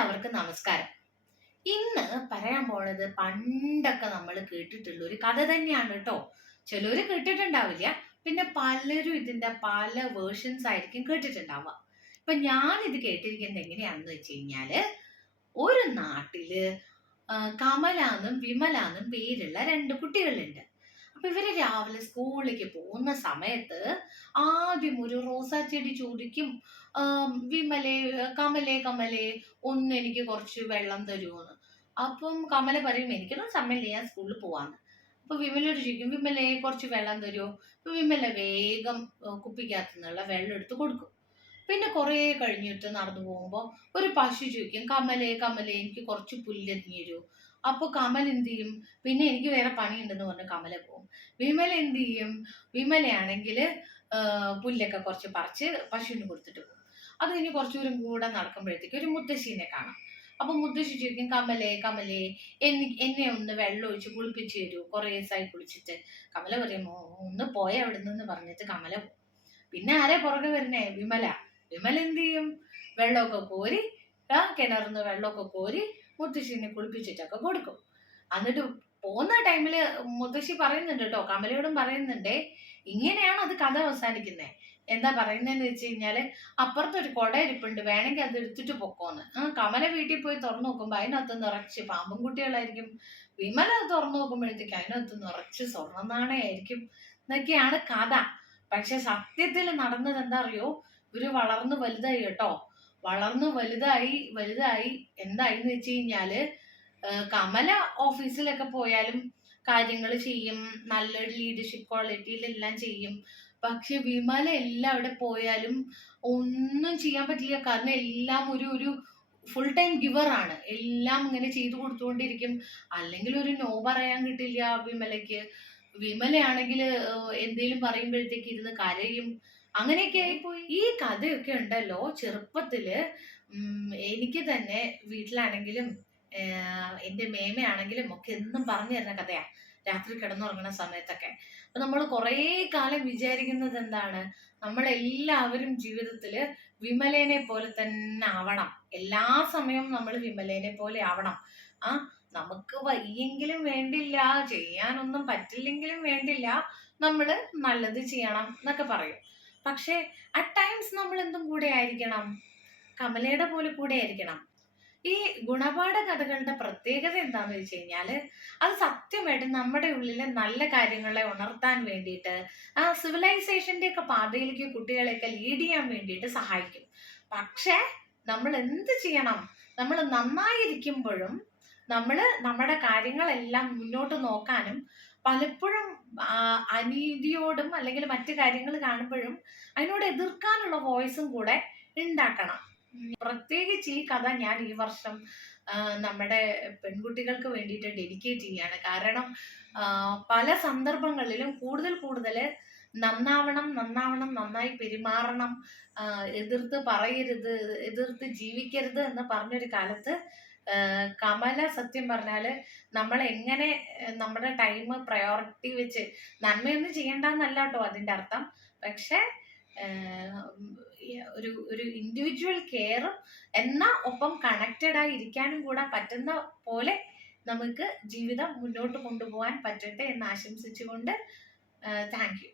എല്ലാവർക്കും നമസ്കാരം. ഇന്ന് പറയാൻ പോണത് പണ്ടൊക്കെ നമ്മൾ കേട്ടിട്ടുള്ള ഒരു കഥ തന്നെയാണ് കേട്ടോ. ചിലര് കേട്ടിട്ടുണ്ടാവില്ല, പിന്നെ പലരും ഇതിന്റെ പല വേർഷൻസ് ആയിരിക്കും കേട്ടിട്ടുണ്ടാവുക. ഇപ്പൊ ഞാൻ ഇത് കേട്ടിരിക്കുന്നത് എങ്ങനെയാണെന്ന് വെച്ച് കഴിഞ്ഞാല്, ഒരു നാട്ടില് കമലാന്നും വിമലാന്നും പേരുള്ള രണ്ട് കുട്ടികളുണ്ട്. അപ്പൊ ഇവര് രാവിലെ സ്കൂളിലേക്ക് പോകുന്ന സമയത്ത് ആദ്യം ഒരു റോസാ ചെടി ചോദിക്കും, വിമലേ, കമലേ കമലേ, ഒന്ന് എനിക്ക് കുറച്ച് വെള്ളം തരുമോന്ന്. അപ്പം കമല പറയും, എനിക്കൊന്നും സമയമില്ല, ഞാൻ സ്കൂളിൽ പോവാന്ന്. അപ്പൊ വിമലയോട് ചോദിക്കും, വിമലേ കുറച്ച് വെള്ളം തരുമോ. അപ്പൊ വിമല വേഗം കുപ്പിക്കകത്തു നിന്നുള്ള വെള്ളം എടുത്ത് കൊടുക്കും. പിന്നെ കുറേ കഴിഞ്ഞിട്ട് നടന്നു പോകുമ്പോൾ ഒരു പശു ചോദിക്കും, കമലേ കമലേ എനിക്ക് കുറച്ച് പുല്ലരിഞ്ഞു തരുമോ. അപ്പൊ കമൽ എന്ത് ചെയ്യും, പിന്നെ എനിക്ക് വേറെ പണിയുണ്ടെന്ന് പറഞ്ഞ് കമല പോകും. വിമല എന്ത് ചെയ്യും, വിമലയാണെങ്കിൽ പുല്ലൊക്കെ കുറച്ച് പറിച്ച് പശുവിന് കൊടുത്തിട്ട് പോകും. അത് കഴിഞ്ഞ് കുറച്ചു ദൂരം കൂടെ നടക്കുമ്പോഴത്തേക്ക് ഒരു മുത്തശ്ശീനെ കാണാം. അപ്പൊ മുത്തശ്ശി ചോദിക്കും, കമലേ കമലേ എന്നെ ഒന്ന് വെള്ളം ഒഴിച്ച് കുളിപ്പിച്ച് തരൂ, കുറേ ദിവസമായി കുളിച്ചിട്ട്. കമല പറയുമോ, ഒന്ന് പോയ അവിടെ നിന്ന് പറഞ്ഞിട്ട് കമല പോകും. പിന്നെ ആരെ പുറകെ വരുന്നേ, വിമല. വിമല എന്ത് ചെയ്യും, വെള്ളമൊക്കെ കോരി, കിണറിന്ന് വെള്ളമൊക്കെ കോരി മുത്തശ്ശീനെ കുളിപ്പിച്ചിട്ടൊക്കെ കൊടുക്കും. എന്നിട്ട് പോകുന്ന ടൈമില് മുത്തശ്ശി പറയുന്നുണ്ട് കേട്ടോ, കമലയോടും പറയുന്നുണ്ടേ, ഇങ്ങനെയാണ് അത് കഥ അവസാനിക്കുന്നത്. എന്താ പറയുന്നതെന്ന് വെച്ച് കഴിഞ്ഞാല്, അപ്പുറത്തൊരു കുട ഇരിപ്പുണ്ട്, വേണമെങ്കിൽ അത് എടുത്തിട്ട് പൊക്കോന്ന്. കമല വീട്ടിൽ പോയി തുറന്നു നോക്കുമ്പോ അതിനകത്ത് നിറച്ച് പാമ്പും കുട്ടികളായിരിക്കും. വിമല അത് തുറന്നു നോക്കുമ്പോഴത്തേക്ക് അതിനകത്ത് നിറച്ച് സ്വർണ്ണ നാണയായിരിക്കും എന്നൊക്കെയാണ് കഥ. പക്ഷെ സത്യത്തിൽ നടന്നത് എന്താ അറിയോ, ഇവര് വളർന്നു വലുതായി കേട്ടോ. വളർന്നു വലുതായി വലുതായി എന്തായിന്ന് വെച്ച് കഴിഞ്ഞാല്, കമല ഓഫീസിലൊക്കെ പോയാലും കാര്യങ്ങൾ ചെയ്യും, നല്ലൊരു ലീഡർഷിപ്പ് ക്വാളിറ്റിയിലെല്ലാം ചെയ്യും. പക്ഷെ വിമല എല്ലാം അവിടെ പോയാലും ഒന്നും ചെയ്യാൻ പറ്റില്ല. കാരണം എല്ലാം ഒരു ഒരു ഫുൾ ടൈം ഗിവർ ആണ്. എല്ലാം ഇങ്ങനെ ചെയ്തു കൊടുത്തുകൊണ്ടിരിക്കും. അല്ലെങ്കിൽ ഒരു നോ പറയാൻ കിട്ടില്ല വിമലയ്ക്ക്. വിമലയാണെങ്കിൽ എന്തേലും പറയുമ്പോഴത്തേക്ക് ഇരുന്ന് കരയും. അങ്ങനെയൊക്കെ ആയിപ്പോയി. ഈ കഥയൊക്കെ ഉണ്ടല്ലോ ചെറുപ്പത്തില്. എനിക്ക് തന്നെ വീട്ടിലാണെങ്കിലും എന്റെ മേമയാണെങ്കിലും ഒക്കെ എന്നും പറഞ്ഞു തരുന്ന കഥയാ, രാത്രി കിടന്നുറങ്ങുന്ന സമയത്തൊക്കെ. അപ്പൊ നമ്മൾ കുറേ കാലം വിചാരിക്കുന്നത് എന്താണ്, നമ്മളെല്ലാവരും ജീവിതത്തില് വിമലേനെ പോലെ തന്നെ ആവണം. എല്ലാ സമയവും നമ്മൾ വിമലേനെ പോലെ ആവണം. ആ നമുക്ക് വയ്യെങ്കിലും വേണ്ടില്ല, ചെയ്യാനൊന്നും പറ്റില്ലെങ്കിലും വേണ്ടില്ല, നമ്മള് നല്ലത് ചെയ്യണം എന്നൊക്കെ പറയും. പക്ഷെ അറ്റ് ടൈംസ് നമ്മൾ എന്തും കൂടെ ആയിരിക്കണം, കമലയുടെ പോലെ കൂടെ ആയിരിക്കണം. ഈ ഗുണപാഠ കഥകളുടെ പ്രത്യേകത എന്താന്ന് വെച്ച് കഴിഞ്ഞാല്, അത് സത്യമായിട്ട് നമ്മുടെ ഉള്ളിലെ നല്ല കാര്യങ്ങളെ ഉണർത്താൻ വേണ്ടിയിട്ട്, ആ സിവിലൈസേഷന്റെ ഒക്കെ പാതയിലേക്ക് കുട്ടികളെയൊക്കെ ലീഡ് ചെയ്യാൻ വേണ്ടിയിട്ട് സഹായിക്കും. പക്ഷെ നമ്മൾ എന്ത് ചെയ്യണം, നമ്മൾ നന്നായിരിക്കുമ്പോഴും നമ്മൾ നമ്മുടെ കാര്യങ്ങളെല്ലാം മുന്നോട്ട് നോക്കാനും, പലപ്പോഴും അനീതിയോടും അല്ലെങ്കിൽ മറ്റു കാര്യങ്ങൾ കാണുമ്പോഴും അതിനോട് എതിർക്കാനുള്ള വോയിസും കൂടെ ഉണ്ടാക്കണം. പ്രത്യേകിച്ച് ഈ കഥ ഞാൻ ഈ വർഷം നമ്മുടെ പെൺകുട്ടികൾക്ക് വേണ്ടിയിട്ട് ഡെഡിക്കേറ്റ് ചെയ്യാണ്. കാരണം പല സന്ദർഭങ്ങളിലും കൂടുതൽ കൂടുതൽ നന്നാവണം നന്നാവണം, നന്നായി പെരുമാറണം, എതിർത്ത് പറയരുത്, എതിർത്ത് ജീവിക്കരുത് എന്ന് പറഞ്ഞൊരു കാലത്ത് കമല സത്യം പറഞ്ഞാല് നമ്മളെങ്ങനെ നമ്മുടെ ടൈം പ്രയോറിറ്റി വെച്ച്, നന്മയൊന്നും ചെയ്യണ്ടെന്നല്ല കേട്ടോ അതിൻ്റെ അർത്ഥം. പക്ഷെ ഒരു ഒരു ഇൻഡിവിജ്വൽ കെയറും എന്നാൽ ഒപ്പം കണക്റ്റഡ് ആയി ഇരിക്കാനും കൂടെ പറ്റുന്ന പോലെ നമുക്ക് ജീവിതം മുന്നോട്ട് കൊണ്ടുപോകാൻ പറ്റട്ടെ എന്ന് ആശംസിച്ചുകൊണ്ട് താങ്ക് യു.